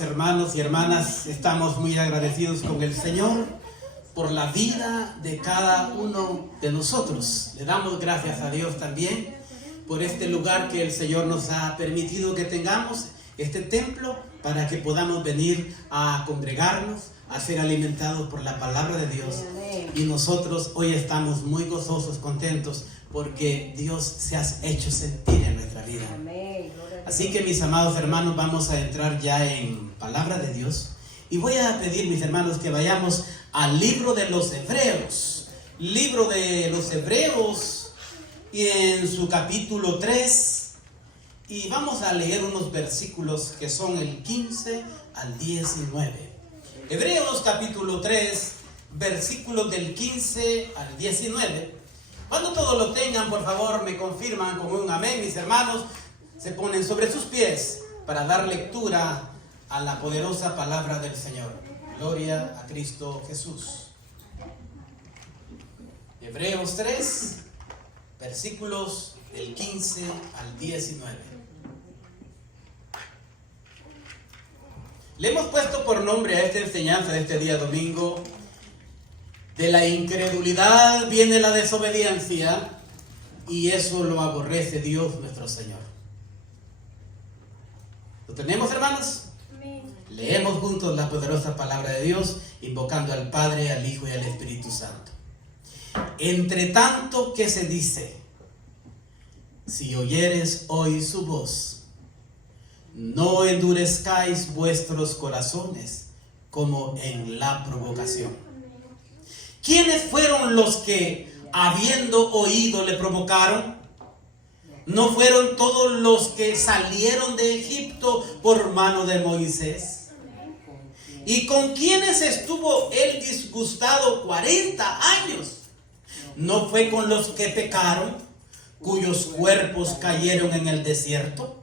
Hermanos y hermanas, estamos muy agradecidos con el Señor por la vida de cada uno de nosotros. Le damos gracias a Dios también por este lugar que el Señor nos ha permitido que tengamos, este templo, para que podamos venir a congregarnos, a ser alimentados por la palabra de Dios. Y nosotros hoy estamos muy gozosos, contentos, porque Dios se ha hecho sentir en nuestra vida. Así que, mis amados hermanos, vamos a entrar ya en palabra de Dios. Y voy a pedir, mis hermanos, que vayamos al libro de los Hebreos. Libro de los Hebreos, y en su capítulo 3. Y vamos a leer unos versículos que son el 15 al 19. Hebreos capítulo 3, versículos del 15 al 19. Cuando todos lo tengan, por favor, me confirman con un amén, mis hermanos. Se ponen sobre sus pies para dar lectura a la poderosa palabra del Señor. Gloria a Cristo Jesús. Hebreos 3, versículos del 15 al 19. Le hemos puesto por nombre a esta enseñanza de este día domingo: de la incredulidad viene la desobediencia, y eso lo aborrece Dios nuestro Señor. ¿Lo tenemos, hermanos? Amén. Leemos juntos la poderosa palabra de Dios, invocando al Padre, al Hijo y al Espíritu Santo. Entre tanto que se dice: si oyeres hoy su voz, no endurezcáis vuestros corazones como en la provocación. ¿Quiénes fueron los que, habiendo oído, le provocaron? ¿No fueron todos los que salieron de Egipto por mano de Moisés? ¿Y con quiénes estuvo él disgustado 40 años? ¿No fue con los que pecaron, cuyos cuerpos cayeron en el desierto?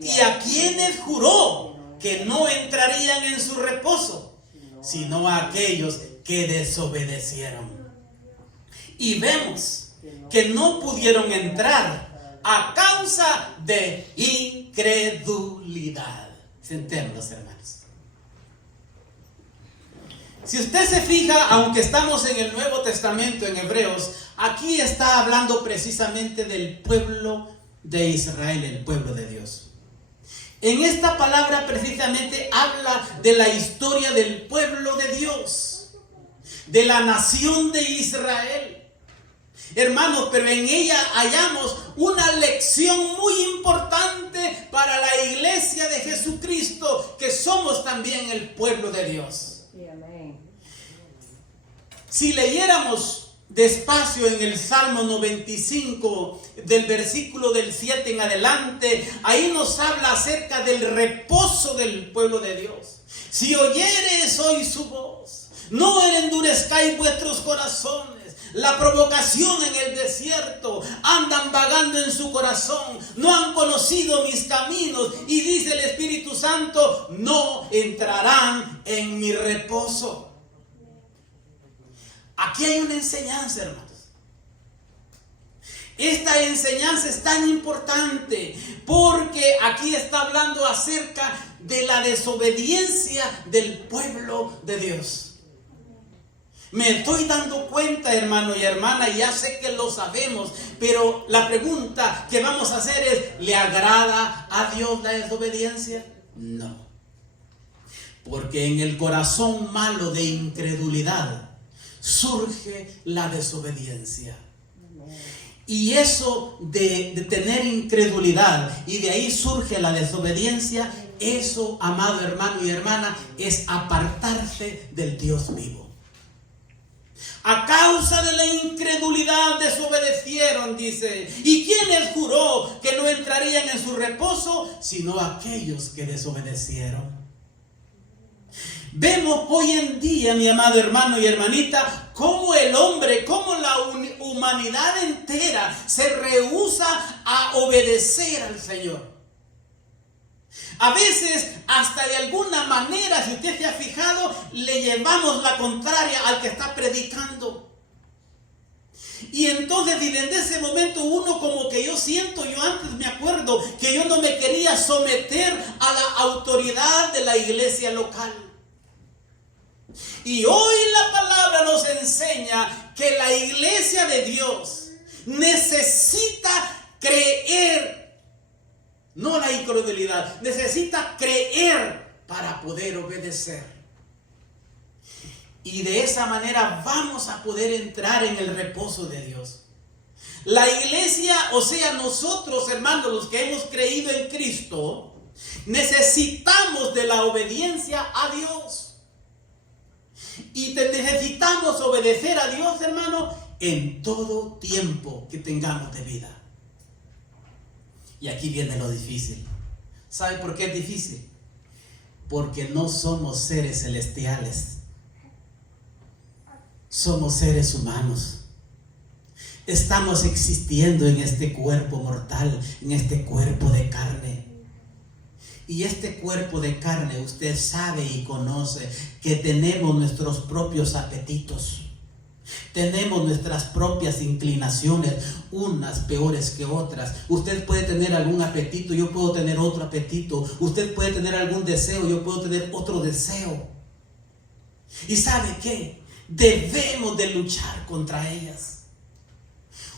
¿Y a quiénes juró que no entrarían en su reposo, sino a aquellos que desobedecieron? Y vemos que no pudieron entrar a causa de incredulidad. Sentémonos, hermanos. Si usted se fija, aunque estamos en el Nuevo Testamento, en Hebreos, aquí está hablando precisamente del pueblo de Israel, el pueblo de Dios. En esta palabra precisamente habla de la historia del pueblo de Dios, de la nación de Israel. Hermanos, pero en ella hallamos una lección muy importante para la iglesia de Jesucristo, que somos también el pueblo de Dios. Si leyéramos despacio en el Salmo 95, del versículo del 7 en adelante, ahí nos habla acerca del reposo del pueblo de Dios. Si oyeres hoy su voz, no endurezcáis vuestros corazones. La provocación en el desierto, andan vagando en su corazón, no han conocido mis caminos, y dice el Espíritu Santo: no entrarán en mi reposo. Aquí hay una enseñanza, hermanos. Esta enseñanza es tan importante porque aquí está hablando acerca de la desobediencia del pueblo de Dios. Me estoy dando cuenta, hermano y hermana, y ya sé que lo sabemos, pero la pregunta que vamos a hacer es: ¿le agrada a Dios la desobediencia? No. Porque en el corazón malo de incredulidad surge la desobediencia. Y eso de tener incredulidad, y de ahí surge la desobediencia, eso, amado hermano y hermana, es apartarse del Dios vivo. A causa de la incredulidad desobedecieron, dice. ¿Y quién les juró que no entrarían en su reposo, sino aquellos que desobedecieron? Vemos hoy en día, mi amado hermano y hermanita, cómo el hombre, cómo la humanidad entera se rehúsa a obedecer al Señor. A veces, hasta de alguna manera, si usted se ha fijado, le llevamos la contraria al que está predicando. Y entonces, y desde ese momento uno como que yo antes me acuerdo que yo no me quería someter a la autoridad de la iglesia local. Y hoy la palabra nos enseña que la iglesia de Dios necesita creer, no la incredulidad, necesita creer para poder obedecer. Y de esa manera vamos a poder entrar en el reposo de Dios. La iglesia, o sea, nosotros, hermanos, los que hemos creído en Cristo, necesitamos de la obediencia a Dios. Y necesitamos obedecer a Dios, hermano, en todo tiempo que tengamos de vida. Y aquí viene lo difícil. ¿Sabe por qué es difícil? Porque no somos seres celestiales. Somos seres humanos. Estamos existiendo en este cuerpo mortal, en este cuerpo de carne. Y este cuerpo de carne, usted sabe y conoce que tenemos nuestros propios apetitos. Tenemos nuestras propias inclinaciones, unas peores que otras. Usted puede tener algún apetito, yo puedo tener otro apetito. Usted puede tener algún deseo, yo puedo tener otro deseo. ¿Y sabe qué? Debemos de luchar contra ellas.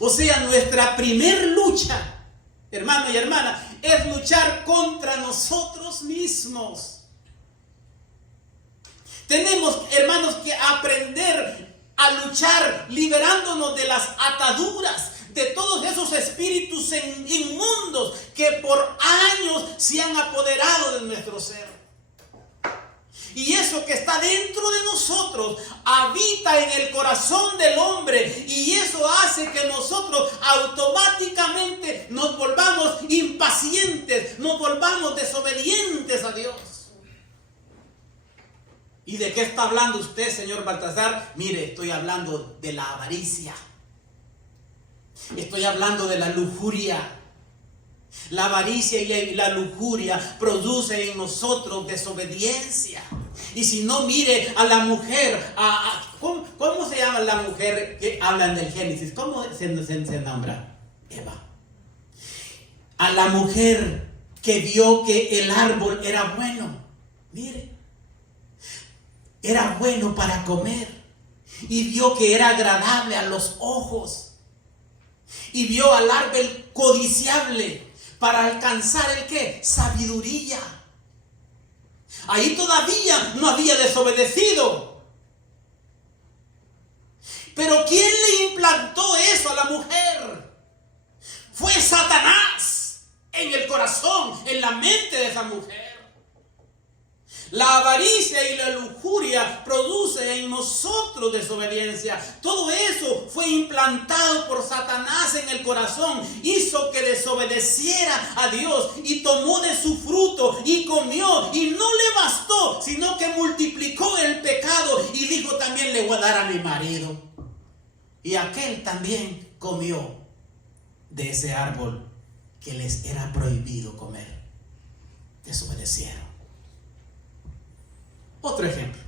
O sea, nuestra primer lucha, hermano y hermana, es luchar contra nosotros mismos. Tenemos, hermanos, que aprender a luchar liberándonos de las ataduras, de todos esos espíritus inmundos que por años se han apoderado de nuestro ser. Y eso que está dentro de nosotros habita en el corazón del hombre, y eso hace que nosotros automáticamente nos volvamos impacientes, nos volvamos desobedientes a Dios. ¿Y de qué está hablando usted, señor Baltasar? Mire, estoy hablando de la avaricia. Estoy hablando de la lujuria. La avaricia y la lujuria producen en nosotros desobediencia. Y si no, mire a la mujer. ¿Cómo se llama la mujer que hablan del Génesis? ¿Cómo se nombra? Eva. A la mujer que vio que el árbol era bueno. Mire. Era bueno para comer. Y vio que era agradable a los ojos. Y vio al árbol codiciable para alcanzar ¿el qué? Sabiduría. Ahí todavía no había desobedecido. Pero ¿quién le implantó eso a la mujer? Fue Satanás en el corazón, en la mente de esa mujer. La avaricia y la lujuria producen en nosotros desobediencia. Todo eso fue implantado por Satanás en el corazón. Hizo que desobedeciera a Dios y tomó de su fruto y comió. Y no le bastó, sino que multiplicó el pecado y dijo también le voy a dar a mi marido. Y aquel también comió de ese árbol que les era prohibido comer. Desobedecieron. Otro ejemplo.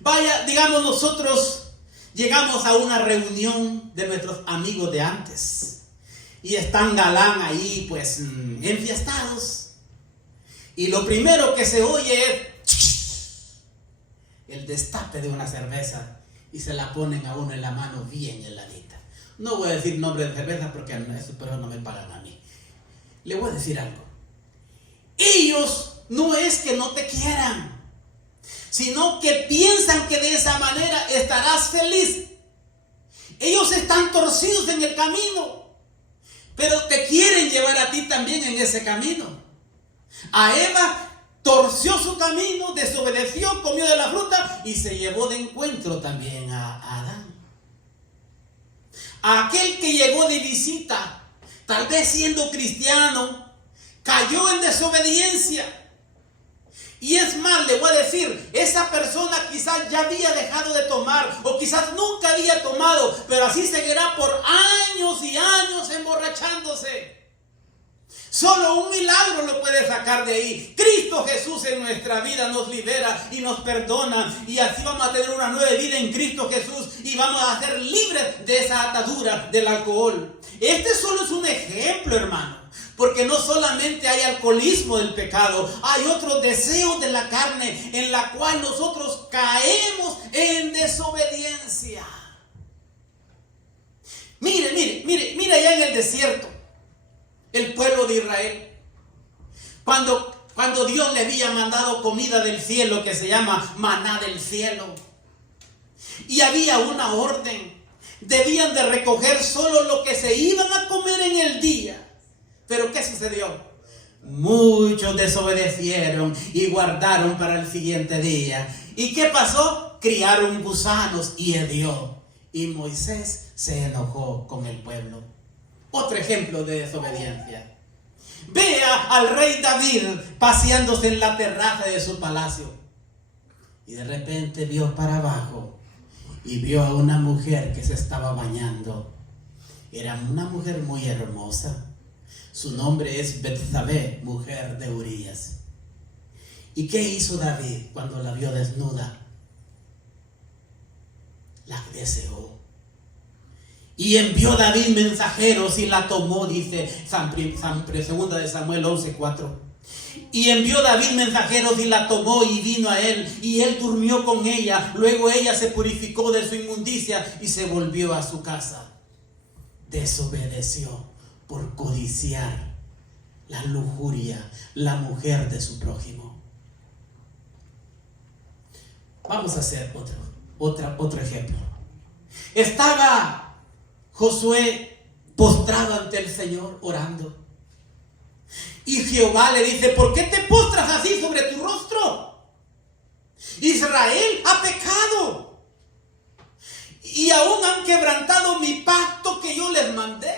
Vaya, digamos nosotros llegamos a una reunión de nuestros amigos de antes y están galán ahí pues enfiestados, y lo primero que se oye es el destape de una cerveza y se la ponen a uno en la mano bien heladita. No voy a decir nombre de cerveza porque pero no me pagan a mí. Le voy a decir algo. Ellos no es que no te quieran, sino que piensan que de esa manera estarás feliz. Ellos están torcidos en el camino, pero te quieren llevar a ti también en ese camino. A Eva torció su camino, desobedeció, comió de la fruta y se llevó de encuentro también a Adán. A aquel que llegó de visita, tal vez siendo cristiano, cayó en desobediencia. Y es más, le voy a decir, esa persona quizás ya había dejado de tomar, o quizás nunca había tomado, pero así seguirá por años y años emborrachándose. Solo un milagro lo puede sacar de ahí. Cristo Jesús en nuestra vida nos libera y nos perdona. Y así vamos a tener una nueva vida en Cristo Jesús. Y vamos a ser libres de esa atadura del alcohol. Este solo es un ejemplo, hermano. Porque no solamente hay alcoholismo del pecado. Hay otros deseos de la carne en la cual nosotros caemos en desobediencia. Mire allá en el desierto. El pueblo de Israel, cuando Dios le había mandado comida del cielo que se llama maná del cielo, y había una orden, debían de recoger solo lo que se iban a comer en el día. Pero ¿qué sucedió? Muchos desobedecieron y guardaron para el siguiente día. ¿Y qué pasó? Criaron gusanos y hedió. Y Moisés se enojó con el pueblo. Otro ejemplo de desobediencia. Vea al rey David paseándose en la terraza de su palacio. Y de repente vio para abajo y vio a una mujer que se estaba bañando. Era una mujer muy hermosa. Su nombre es Betsabé, mujer de Urías. ¿Y qué hizo David cuando la vio desnuda? La deseó. Y envió David mensajeros y la tomó, dice segunda de Samuel 11:4. Y envió David mensajeros y la tomó y vino a él. Y él durmió con ella. Luego ella se purificó de su inmundicia y se volvió a su casa. Desobedeció por codiciar la lujuria, la mujer de su prójimo. Vamos a hacer otro ejemplo. Estaba Josué postrado ante el Señor orando. Y Jehová le dice: ¿por qué te postras así sobre tu rostro? Israel ha pecado y aún han quebrantado mi pacto que yo les mandé.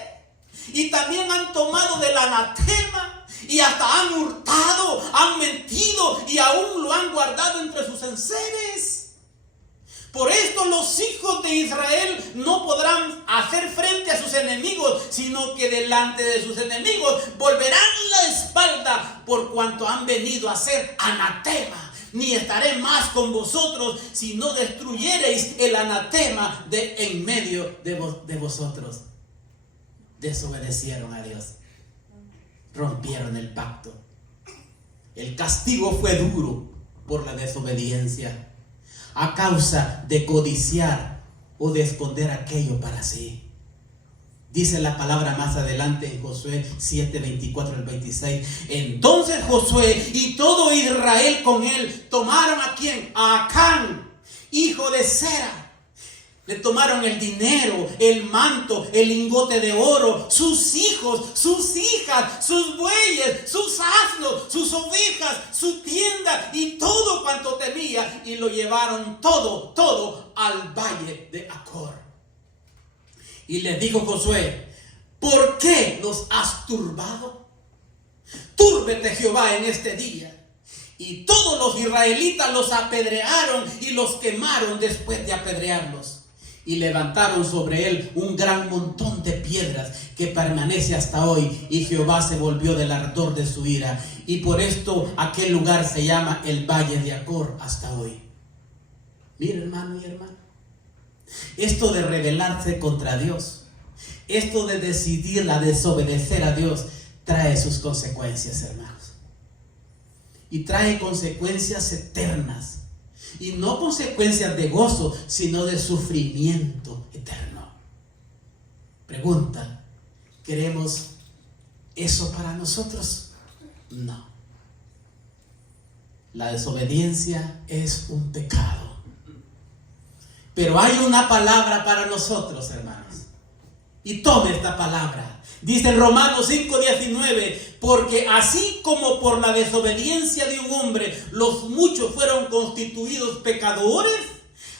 Y también han tomado del anatema y hasta han hurtado, han mentido y aún lo han guardado entre sus enseres. Por esto los hijos de Israel no podrán hacer frente a sus enemigos, sino que delante de sus enemigos volverán la espalda, por cuanto han venido a ser anatema. Ni estaré más con vosotros si no destruyereis el anatema de en medio de vosotros. Desobedecieron a Dios, rompieron el pacto. El castigo fue duro por la desobediencia, a causa de codiciar o de esconder aquello para sí. Dice la palabra más adelante en Josué 7:24 al 26. Entonces Josué y todo Israel con él tomaron ¿a quién? A Acán, hijo de Zera. Le tomaron el dinero, el manto, el lingote de oro, sus hijos, sus hijas, sus bueyes, sus asnos, sus ovejas, su tienda y todo cuanto tenía, y lo llevaron todo al valle de Acor. Y le dijo Josué: ¿por qué los has turbado? Túrbete Jehová en este día. Y todos los israelitas los apedrearon y los quemaron después de apedrearlos. Y levantaron sobre él un gran montón de piedras que permanece hasta hoy. Y Jehová se volvió del ardor de su ira. Y por esto aquel lugar se llama el Valle de Acor hasta hoy. Mira, hermano y hermana, esto de rebelarse contra Dios, esto de decidir a desobedecer a Dios, trae sus consecuencias, hermanos. Y trae consecuencias eternas. Y no consecuencias de gozo, sino de sufrimiento eterno. Pregunta: ¿queremos eso para nosotros? No. La desobediencia es un pecado. Pero hay una palabra para nosotros, hermanos. Y tome esta palabra. Dice en Romanos 5:19: porque así como por la desobediencia de un hombre los muchos fueron constituidos pecadores,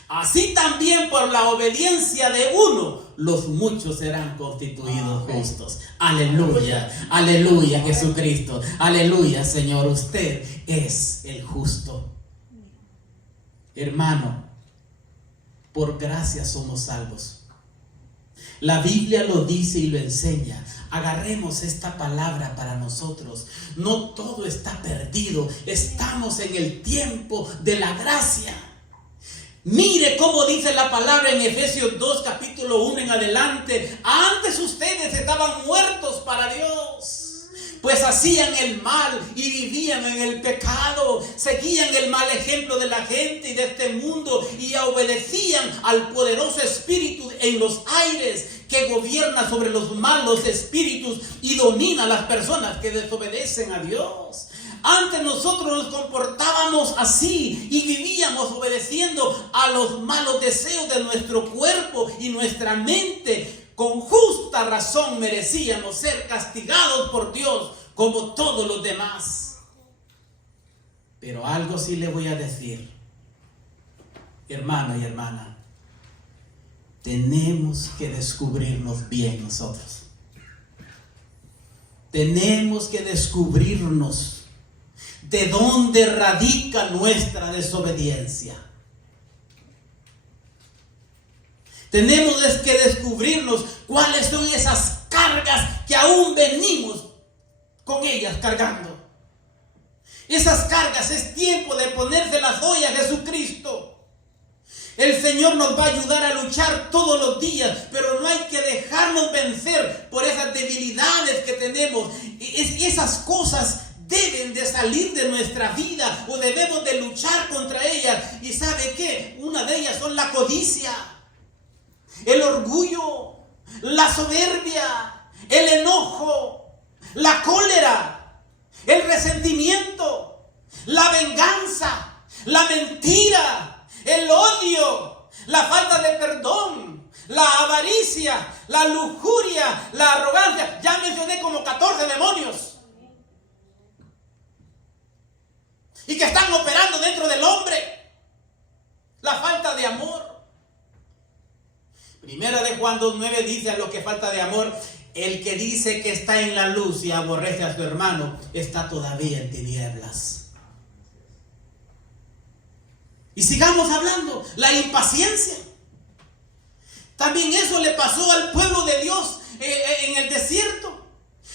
así también por la obediencia de uno los muchos serán constituidos justos. Aleluya, aleluya Jesucristo, aleluya Señor, usted es el justo. Hermano, por gracia somos salvos. La Biblia lo dice y lo enseña. agarremos esta palabra para nosotros. No todo está perdido. Estamos en el tiempo de la gracia. Mire cómo dice la palabra en Efesios 2, capítulo 1 en adelante. Antes ustedes estaban muertos para Dios, pues hacían el mal y vivían en el pecado. Seguían el mal ejemplo de la gente y de este mundo y obedecían al poderoso espíritu en los aires que gobierna sobre los malos espíritus y domina a las personas que desobedecen a Dios. Antes nosotros nos comportábamos así y vivíamos obedeciendo a los malos deseos de nuestro cuerpo y nuestra mente. Con justa razón merecíamos ser castigados por Dios como todos los demás. Pero algo sí le voy a decir, hermano y hermana. Tenemos que descubrirnos bien nosotros. Tenemos que descubrirnos de dónde radica nuestra desobediencia. Tenemos que descubrirnos cuáles son esas cargas que aún venimos con ellas cargando. Esas cargas es tiempo de ponérselas hoy a Jesucristo. El Señor nos va a ayudar a luchar todos los días, pero no hay que dejarnos vencer por esas debilidades que tenemos. Esas cosas deben de salir de nuestra vida o debemos de luchar contra ellas. ¿Y sabe qué? Una de ellas son la codicia, el orgullo, la soberbia, el enojo, la cólera, el resentimiento, la venganza, la mentira, el odio, la falta de perdón, la avaricia, la lujuria, la arrogancia. Ya mencioné como 14 demonios. Y que están operando dentro del hombre. La falta de amor. Primera de Juan 2:9 dice a lo que falta de amor: el que dice que está en la luz y aborrece a su hermano, está todavía en tinieblas. Y sigamos hablando, la impaciencia. También eso le pasó al pueblo de Dios en el desierto.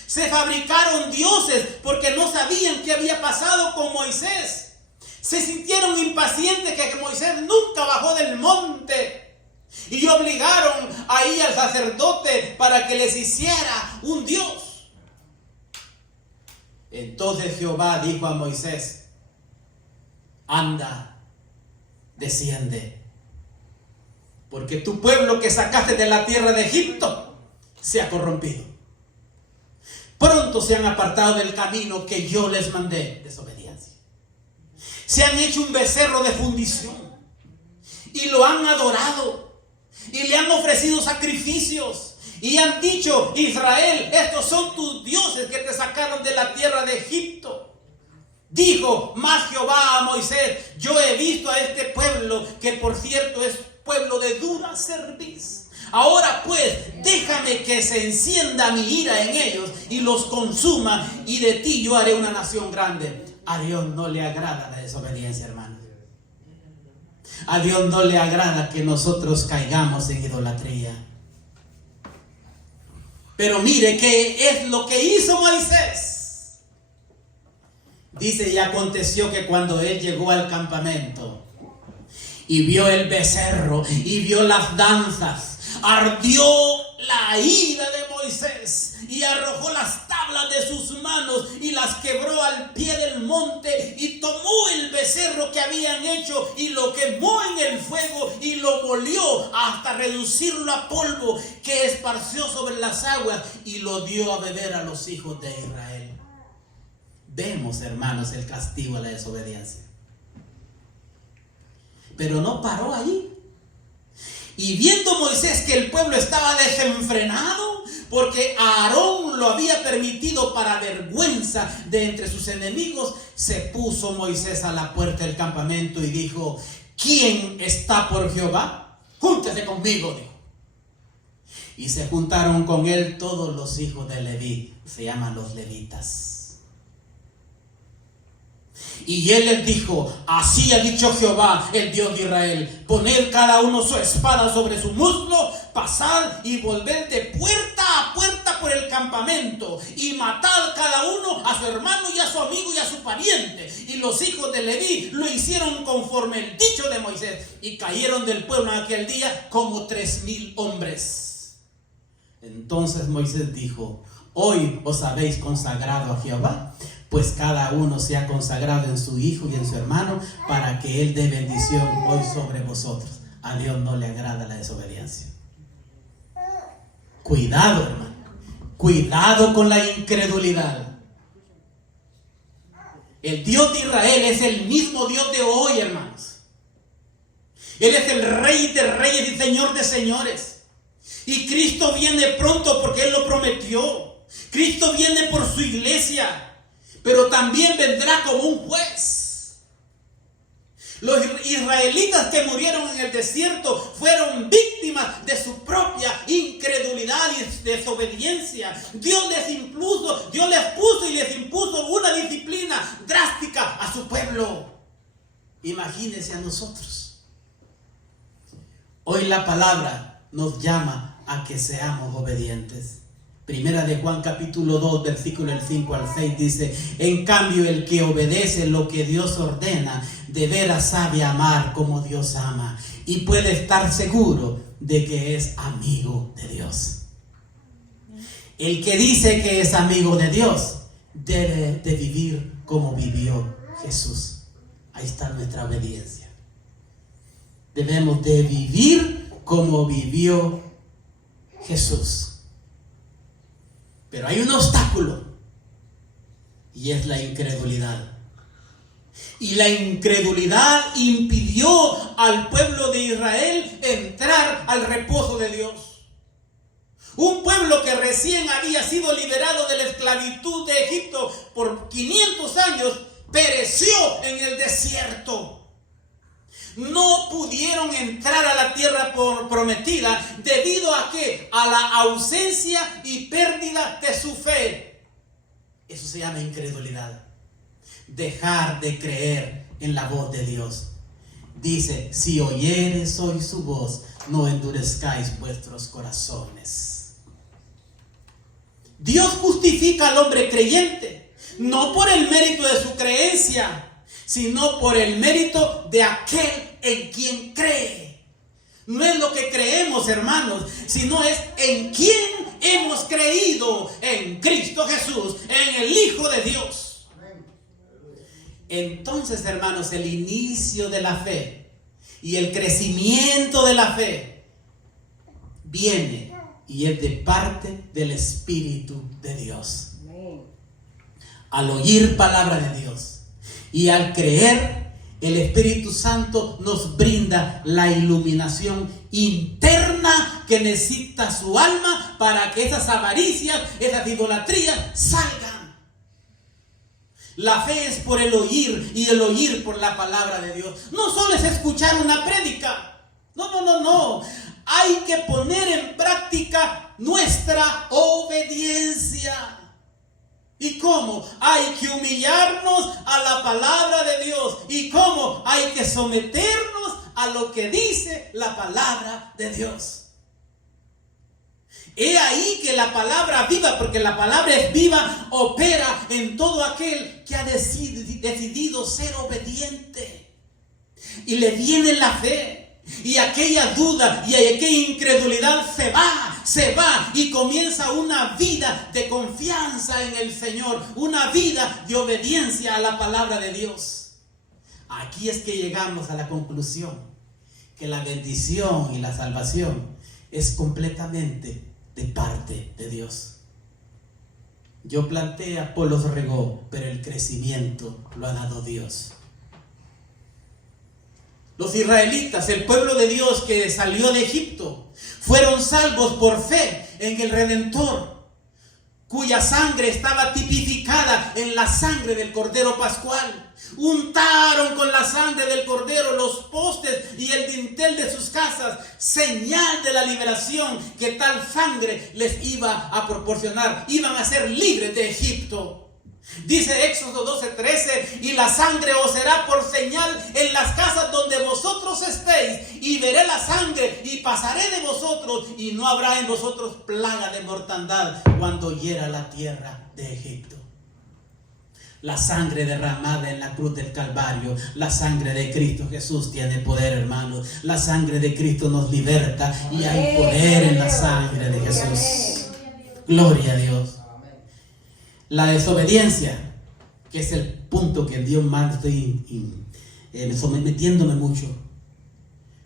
Se fabricaron dioses porque no sabían qué había pasado con Moisés. Se sintieron impacientes que Moisés nunca bajó del monte. Y obligaron ahí al sacerdote para que les hiciera un dios. Entonces Jehová dijo a Moisés: anda, desciende, porque tu pueblo que sacaste de la tierra de Egipto se ha corrompido. Pronto se han apartado del camino que yo les mandé. Desobediencia. Se han hecho un becerro de fundición y lo han adorado y le han ofrecido sacrificios y han dicho: Israel, estos son tus dioses que te sacaron de la tierra de Egipto. Dijo más Jehová a Moisés: yo he visto a este pueblo, que por cierto es pueblo de dura cerviz. Ahora pues, déjame que se encienda mi ira en ellos y los consuma, y de ti yo haré una nación grande. A Dios no le agrada la desobediencia, hermano. A Dios no le agrada que nosotros caigamos en idolatría. Pero mire qué es lo que hizo Moisés. Dice: y aconteció que cuando él llegó al campamento y vio el becerro y vio las danzas, ardió la ira de Moisés y arrojó las tablas de sus manos y las quebró al pie del monte, y tomó el becerro que habían hecho y lo quemó en el fuego y lo molió hasta reducirlo a polvo, que esparció sobre las aguas, y lo dio a beber a los hijos de Israel. Vemos, hermanos, el castigo a la desobediencia. Pero no paró ahí. Y viendo Moisés que el pueblo estaba desenfrenado, porque Aarón lo había permitido para vergüenza de entre sus enemigos, se puso Moisés a la puerta del campamento y dijo: ¿quién está por Jehová? Júntese conmigo, dijo. Y se juntaron con él todos los hijos de Leví. Se llaman los levitas. Y él les dijo: así ha dicho Jehová, el Dios de Israel: poned cada uno su espada sobre su muslo, pasad y volved de puerta a puerta por el campamento, y matad cada uno a su hermano y a su amigo y a su pariente. Y los hijos de Leví lo hicieron conforme el dicho de Moisés, y cayeron del pueblo en aquel día como 3,000 hombres. Entonces Moisés dijo: hoy os habéis consagrado a Jehová, pues cada uno se ha consagrado en su hijo y en su hermano, para que él dé bendición hoy sobre vosotros. A Dios no le agrada la desobediencia. Cuidado, hermano. Cuidado con la incredulidad. El Dios de Israel es el mismo Dios de hoy, hermanos. Él es el Rey de reyes y Señor de señores. Y Cristo viene pronto porque Él lo prometió. Cristo viene por su iglesia, pero también vendrá como un juez. Los israelitas que murieron en el desierto fueron víctimas de su propia incredulidad y desobediencia. Dios les puso y les impuso una disciplina drástica a su pueblo. Imagínense a nosotros. Hoy la palabra nos llama a que seamos obedientes. Primera de Juan capítulo 2, versículo del 5 al 6 dice: en cambio, el que obedece lo que Dios ordena, de veras sabe amar como Dios ama, y puede estar seguro de que es amigo de Dios. El que dice que es amigo de Dios debe de vivir como vivió Jesús. Ahí está nuestra obediencia. Debemos de vivir como vivió Jesús. Pero hay un obstáculo, y es la incredulidad. Y la incredulidad impidió al pueblo de Israel entrar al reposo de Dios. Un pueblo que recién había sido liberado de la esclavitud de Egipto por 500 años, pereció en el desierto. No pudieron entrar a la tierra prometida debido a ¿qué? A la ausencia y pérdida de su fe. Eso se llama incredulidad. Dejar de creer en la voz de Dios. Dice: si oyeres hoy su voz, no endurezcáis vuestros corazones. Dios justifica al hombre creyente, no por el mérito de su creencia, sino por el mérito de aquel en quien cree. No es lo que creemos, hermanos, sino es en quien hemos creído: en Cristo Jesús, en el Hijo de Dios. Entonces, hermanos, el inicio de la fe y el crecimiento de la fe viene y es de parte del Espíritu de Dios. Al oír palabra de Dios y al creer, el Espíritu Santo nos brinda la iluminación interna que necesita su alma para que esas avaricias, esas idolatrías salgan. La fe es por el oír, y el oír por la palabra de Dios. No solo es escuchar una prédica. No. Hay que poner en práctica nuestra obediencia. ¿Y cómo? Hay que humillarnos a la palabra de Dios. ¿Y cómo? Hay que someternos a lo que dice la palabra de Dios. He ahí que la palabra viva, porque la palabra es viva, opera en todo aquel que ha decidido ser obediente. Y le viene la fe. Y aquella duda y aquella incredulidad se va y comienza una vida de confianza en el Señor, una vida de obediencia a la palabra de Dios. Aquí es que llegamos a la conclusión que la bendición y la salvación es completamente de parte de Dios. Yo planté, Apolos regó, pero el crecimiento lo ha dado Dios. Los israelitas, el pueblo de Dios que salió de Egipto, fueron salvos por fe en el Redentor, cuya sangre estaba tipificada en la sangre del Cordero Pascual. Untaron con la sangre del Cordero los postes y el dintel de sus casas, señal de la liberación que tal sangre les iba a proporcionar. Iban a ser libres de Egipto. Dice Éxodo 12:13, y la sangre os será por señal en las casas donde vosotros estéis, y veré la sangre y pasaré de vosotros, y no habrá en vosotros plaga de mortandad cuando hiera la tierra de Egipto. La sangre derramada en la cruz del Calvario, la sangre de Cristo Jesús tiene poder, hermanos. La sangre de Cristo nos liberta y hay poder en la sangre de Jesús. Gloria a Dios. La desobediencia, que es el punto que Dios más estoy metiéndome mucho.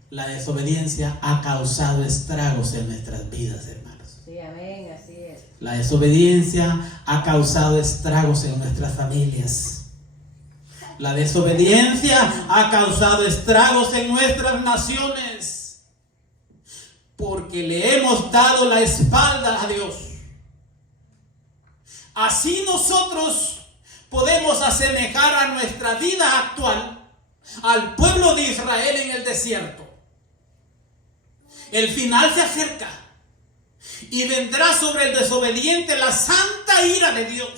La desobediencia ha causado estragos en nuestras vidas, hermanos. Sí, amén, así es. La desobediencia ha causado estragos en nuestras familias. La desobediencia ha causado estragos en nuestras naciones. Porque le hemos dado la espalda a Dios. Así nosotros podemos asemejar a nuestra vida actual al pueblo de Israel en el desierto. El final se acerca y vendrá sobre el desobediente la santa ira de Dios.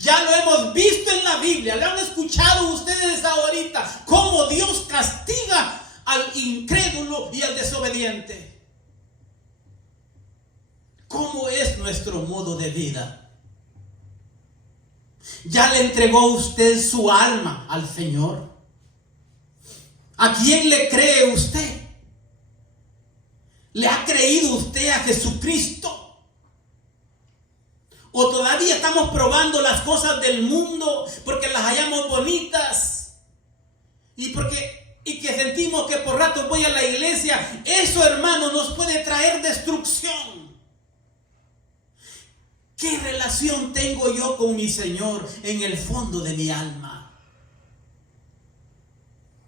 Ya lo hemos visto en la Biblia, lo han escuchado ustedes ahorita, cómo Dios castiga al incrédulo y al desobediente. ¿Cómo es nuestro modo de vida? ¿Ya le entregó usted su alma al Señor? ¿A quién le cree usted? ¿Le ha creído usted a Jesucristo? ¿O todavía estamos probando las cosas del mundo porque las hallamos bonitas? Y que sentimos que por rato voy a la iglesia. Eso, hermano, nos puede traer destrucción. ¿Qué relación tengo yo con mi Señor en el fondo de mi alma?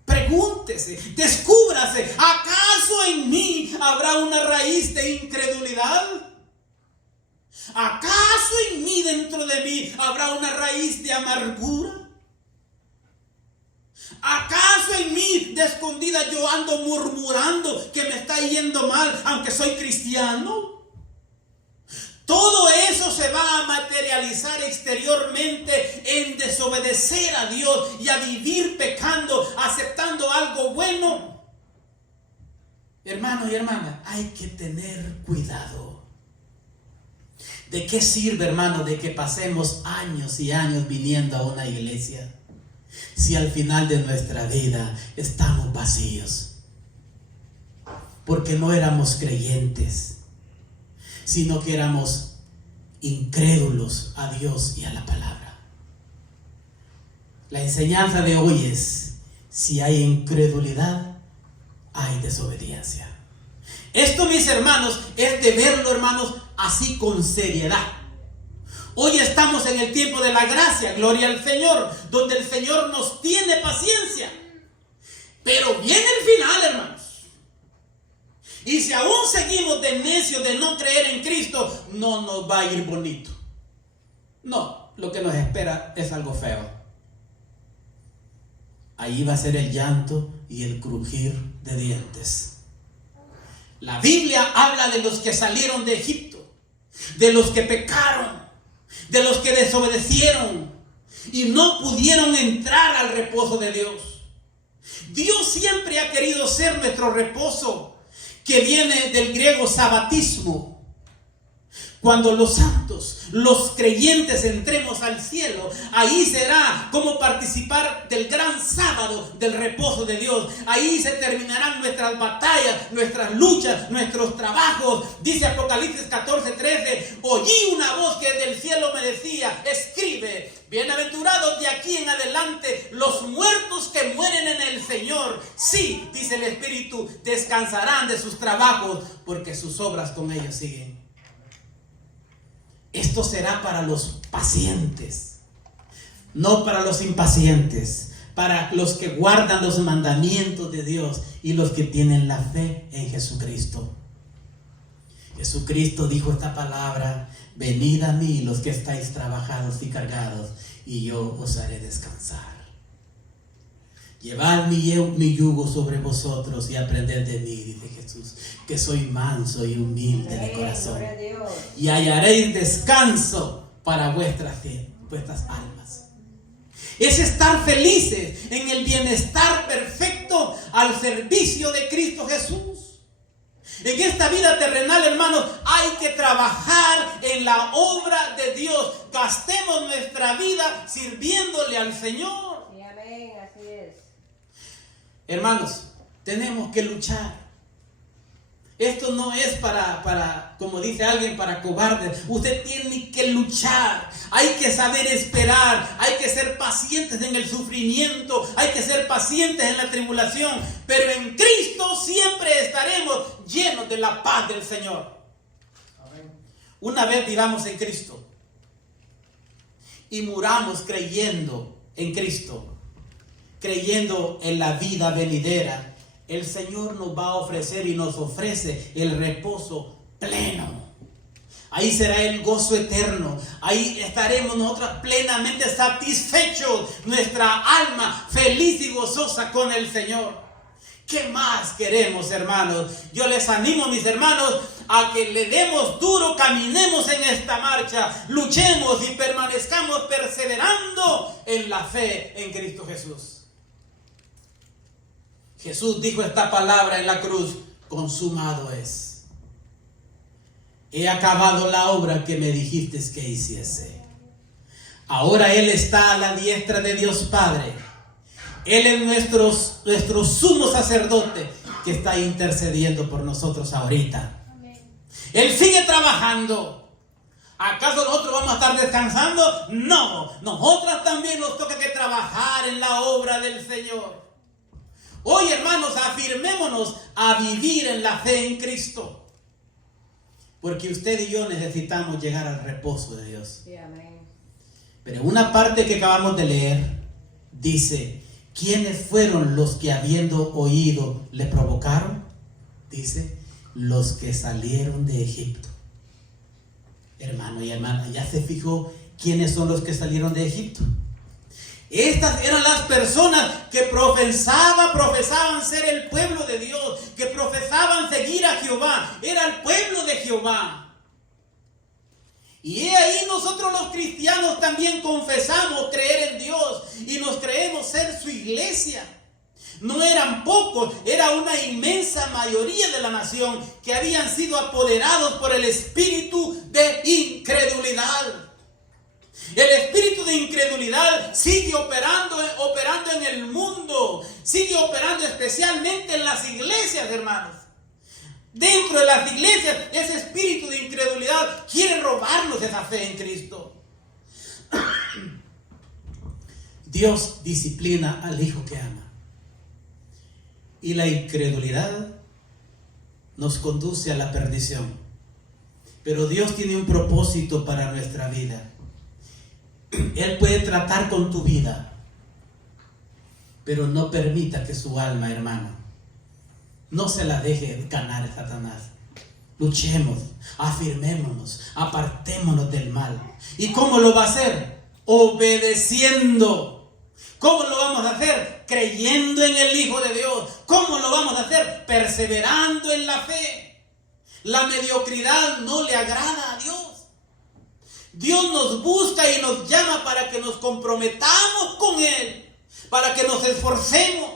Pregúntese, descúbrase, ¿acaso en mí habrá una raíz de incredulidad? ¿Acaso en mí, dentro de mí, habrá una raíz de amargura? ¿Acaso en mí, de escondida, yo ando murmurando que me está yendo mal, aunque soy cristiano? Todo eso se va a materializar exteriormente en desobedecer a Dios y a vivir pecando, aceptando algo bueno. Hermano y hermana, hay que tener cuidado. ¿De qué sirve, hermano, de que pasemos años y años viniendo a una iglesia si al final de nuestra vida estamos vacíos? Porque no éramos creyentes, sino que éramos incrédulos a Dios y a la palabra. La enseñanza de hoy es: si hay incredulidad, hay desobediencia. Esto, mis hermanos, es de verlo, hermanos, así con seriedad. Hoy estamos en el tiempo de la gracia, gloria al Señor, donde el Señor nos tiene paciencia. Pero viene el final, hermanos. Y si aún seguimos de necios de no creer en Cristo, no nos va a ir bonito. No, lo que nos espera es algo feo. Ahí va a ser el llanto y el crujir de dientes. La Biblia habla de los que salieron de Egipto, de los que pecaron, de los que desobedecieron y no pudieron entrar al reposo de Dios. Dios siempre ha querido ser nuestro reposo, que viene del griego sabatismo. Cuando los santos, los creyentes, entremos al cielo, ahí será como participar del gran sábado del reposo de Dios. Ahí se terminarán nuestras batallas, nuestras luchas, nuestros trabajos. Dice Apocalipsis 14:13: oí una voz que del cielo me decía: escribe, bienaventurados de aquí en adelante los muertos que mueren en el Señor. Sí, dice el Espíritu, descansarán de sus trabajos, porque sus obras con ellos siguen. Esto será para los pacientes, no para los impacientes, para los que guardan los mandamientos de Dios y los que tienen la fe en Jesucristo. Jesucristo dijo esta palabra: venid a mí los que estáis trabajados y cargados, y yo os haré descansar. Llevad mi yugo sobre vosotros y aprended de mí, dice Jesús, que soy manso y humilde de corazón, y hallaréis descanso para vuestras vuestras almas. Es estar felices en el bienestar perfecto al servicio de Cristo Jesús. En esta vida terrenal, hermanos, hay que trabajar en la obra de Dios. Gastemos nuestra vida sirviéndole al Señor. Sí, amén, así es. Hermanos, tenemos que luchar. Esto no es para, como dice alguien, para cobardes. Usted tiene que luchar. Hay que saber esperar. Hay que ser pacientes en el sufrimiento. Hay que ser pacientes en la tribulación. Pero en Cristo siempre estaremos llenos de la paz del Señor. Amén. Una vez vivamos en Cristo y muramos creyendo en Cristo, creyendo en la vida venidera, el Señor nos va a ofrecer y nos ofrece el reposo pleno. Ahí será el gozo eterno. Ahí estaremos nosotros plenamente satisfechos. Nuestra alma feliz y gozosa con el Señor. ¿Qué más queremos, hermanos? Yo les animo, mis hermanos, a que le demos duro, caminemos en esta marcha, luchemos y permanezcamos perseverando en la fe en Cristo Jesús. Jesús dijo esta palabra en la cruz: consumado es. He acabado la obra que me dijiste que hiciese. Ahora Él está a la diestra de Dios Padre. Él es nuestro sumo sacerdote que está intercediendo por nosotros ahorita. Él sigue trabajando. ¿Acaso nosotros vamos a estar descansando? No, nosotras también nos toca que trabajar en la obra del Señor. Hoy, hermanos, afirmémonos a vivir en la fe en Cristo. Porque usted y yo necesitamos llegar al reposo de Dios. Sí, amén. Pero una parte que acabamos de leer dice: ¿quiénes fueron los que habiendo oído le provocaron? Dice: los que salieron de Egipto. Hermano y hermana, ¿ya se fijó quiénes son los que salieron de Egipto? Estas eran las personas que profesaban ser el pueblo de Dios, que profesaban seguir a Jehová. Era el pueblo de Jehová. Y he ahí nosotros los cristianos también confesamos creer en Dios y nos creemos ser su iglesia. No eran pocos, era una inmensa mayoría de la nación que habían sido apoderados por el espíritu de incredulidad. El espíritu de incredulidad sigue operando en el mundo, sigue operando especialmente en las iglesias, hermanos. Dentro de las iglesias, ese espíritu de incredulidad quiere robarnos esa fe en Cristo. Dios disciplina al hijo que ama. Y la incredulidad nos conduce a la perdición. Pero Dios tiene un propósito para nuestra vida. Él puede tratar con tu vida, pero no permita que su alma, hermano, no se la deje ganar a Satanás. Luchemos, afirmémonos, apartémonos del mal. ¿Y cómo lo va a hacer? Obedeciendo. ¿Cómo lo vamos a hacer? Creyendo en el Hijo de Dios. ¿Cómo lo vamos a hacer? Perseverando en la fe. La mediocridad no le agrada a Dios. Dios nos busca y nos llama para que nos comprometamos con Él, para que nos esforcemos.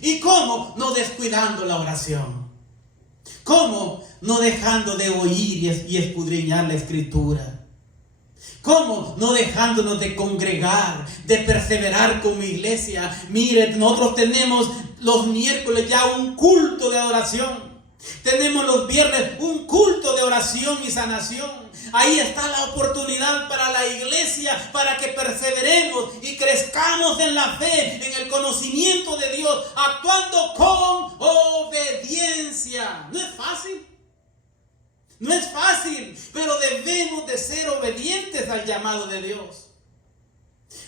¿Y cómo? No descuidando la oración. ¿Cómo? No dejando de oír y escudriñar la Escritura. ¿Cómo? No dejándonos de congregar, de perseverar como iglesia. Mire, nosotros tenemos los miércoles ya un culto de adoración. Tenemos los viernes un culto de oración y sanación. Ahí está la oportunidad para la iglesia, para que perseveremos y crezcamos en la fe, en el conocimiento de Dios, actuando con obediencia. No es fácil. No es fácil, pero debemos de ser obedientes al llamado de Dios.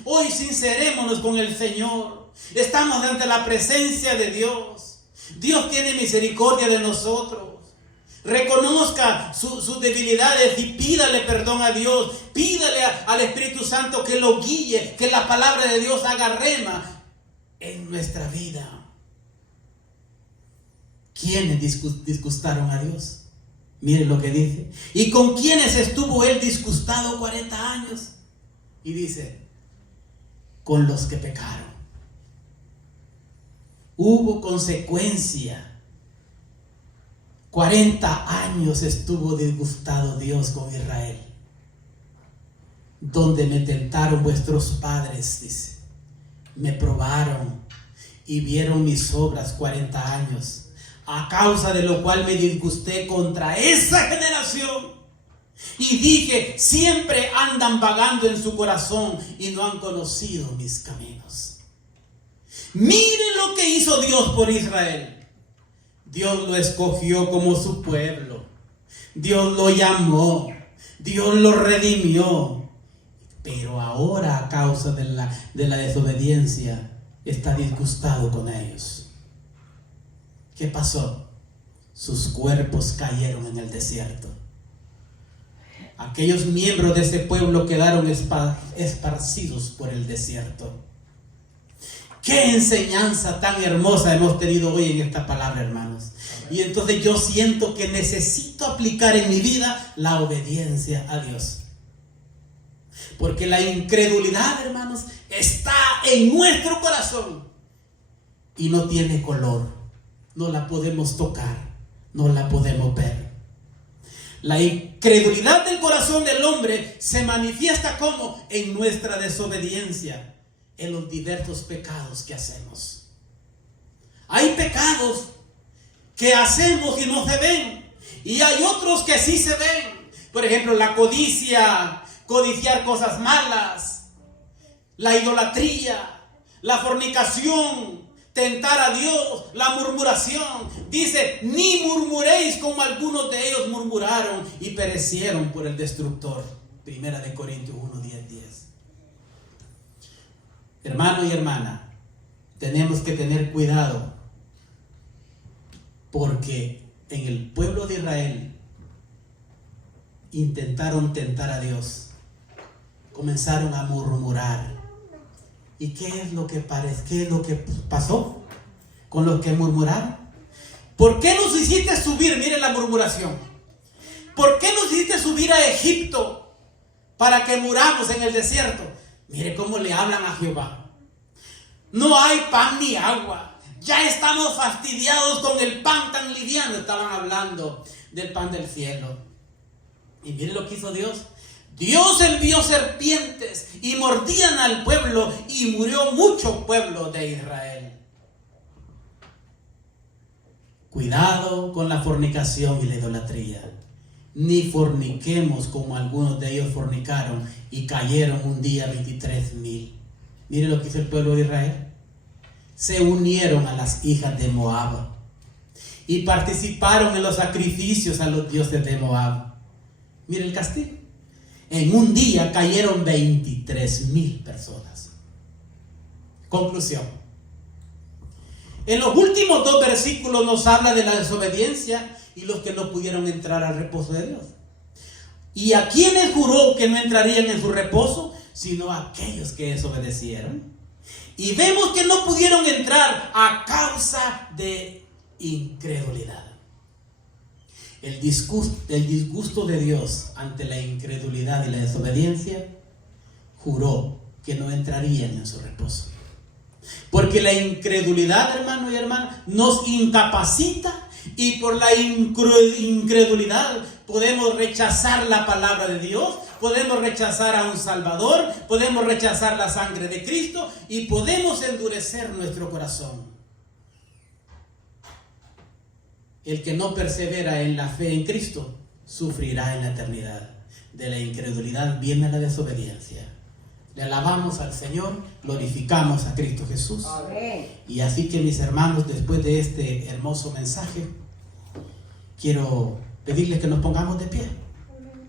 Hoy sincerémonos con el Señor. Estamos ante la presencia de Dios. Dios tiene misericordia de nosotros. Reconozca sus debilidades y pídale perdón a Dios. Pídale al Espíritu Santo que lo guíe, que la palabra de Dios haga rema en nuestra vida. ¿Quiénes disgustaron a Dios? Mire lo que dice. ¿Y con quiénes estuvo él disgustado 40 años? Y dice, con los que pecaron. Hubo consecuencia. 40 años estuvo disgustado Dios con Israel. Donde me tentaron vuestros padres, dice. Me probaron y vieron mis obras 40 años. A causa de lo cual me disgusté contra esa generación. Y dije, siempre andan vagando en su corazón y no han conocido mis caminos. Miren lo que hizo Dios por Israel. Dios lo escogió como su pueblo. Dios lo llamó. Dios lo redimió. Pero ahora, a causa de la desobediencia, está disgustado con ellos. ¿Qué pasó? Sus cuerpos cayeron en el desierto. Aquellos miembros de ese pueblo quedaron esparcidos por el desierto. Qué enseñanza tan hermosa hemos tenido hoy en esta palabra, hermanos. Y entonces yo siento que necesito aplicar en mi vida la obediencia a Dios. Porque la incredulidad, hermanos, está en nuestro corazón y no tiene color. No la podemos tocar, no la podemos ver. La incredulidad del corazón del hombre se manifiesta como en nuestra desobediencia, en los diversos pecados que hacemos. Hay pecados que hacemos y no se ven, y hay otros que sí se ven. Por ejemplo, la codicia, codiciar cosas malas, la idolatría, la fornicación, tentar a Dios, la murmuración. Dice, ni murmuréis como algunos de ellos murmuraron y perecieron por el destructor. Primera de Corintios 1:10. Hermano y hermana, tenemos que tener cuidado, porque en el pueblo de Israel intentaron tentar a Dios, comenzaron a murmurar. ¿Y qué es lo que pasó con los que murmuraron? ¿Por qué nos hiciste subir? Miren la murmuración. ¿Por qué nos hiciste subir a Egipto para que muramos en el desierto? Mire cómo le hablan a Jehová. No hay pan ni agua. Ya estamos fastidiados con el pan tan liviano. Estaban hablando del pan del cielo. Y mire lo que hizo Dios. Dios envió serpientes y mordían al pueblo y murió mucho pueblo de Israel. Cuidado con la fornicación y la idolatría. Ni forniquemos como algunos de ellos fornicaron y cayeron un día 23,000. Mire lo que hizo el pueblo de Israel. Se unieron a las hijas de Moab y participaron en los sacrificios a los dioses de Moab. Mire el castigo. En un día cayeron 23,000 personas. Conclusión. En los últimos 2 versículos nos habla de la desobediencia y los que no pudieron entrar al reposo de Dios. ¿Y a quiénes juró que no entrarían en su reposo? Sino a aquellos que desobedecieron. Y vemos que no pudieron entrar a causa de incredulidad. El disgusto de Dios ante la incredulidad y la desobediencia, juró que no entrarían en su reposo. Porque la incredulidad, hermano y hermana, nos incapacita, y por la incredulidad podemos rechazar la palabra de Dios, podemos rechazar a un Salvador, podemos rechazar la sangre de Cristo y podemos endurecer nuestro corazón. El que no persevera en la fe en Cristo sufrirá en la eternidad. De la incredulidad viene la desobediencia. Le alabamos al Señor, glorificamos a Cristo Jesús. Amén. Y así que, mis hermanos, después de este hermoso mensaje, quiero pedirles que nos pongamos de pie.